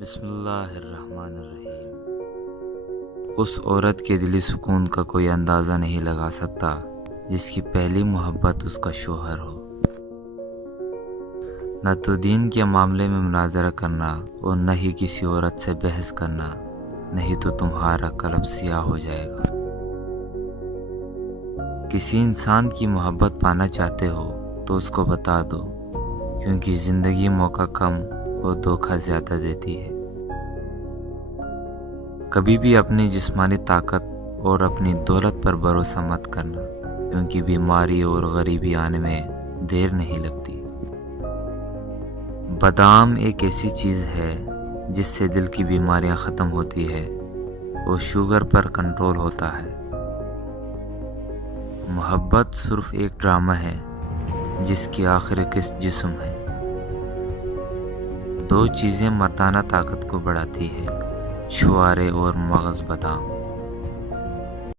بسم اللہ الرحمن الرحیم۔ اس عورت کے دلی سکون کا کوئی اندازہ نہیں لگا سکتا جس کی پہلی محبت اس کا شوہر ہو۔ نہ تو دین کے معاملے میں مناظرہ کرنا اور نہ ہی کسی عورت سے بحث کرنا، نہیں تو تمہارا قلب سیاہ ہو جائے گا۔ کسی انسان کی محبت پانا چاہتے ہو تو اس کو بتا دو، کیونکہ زندگی موقع کم اور دھوکہ زیادہ دیتی ہے۔ کبھی بھی اپنی جسمانی طاقت اور اپنی دولت پر بھروسہ مت کرنا، کیونکہ بیماری اور غریبی آنے میں دیر نہیں لگتی۔ بادام ایک ایسی چیز ہے جس سے دل کی بیماریاں ختم ہوتی ہے اور شوگر پر کنٹرول ہوتا ہے۔ محبت صرف ایک ڈرامہ ہے جس کی آخری قسط جسم ہے۔ دو چیزیں مردانہ طاقت کو بڑھاتی ہے، چھوارے اور مغز بادام۔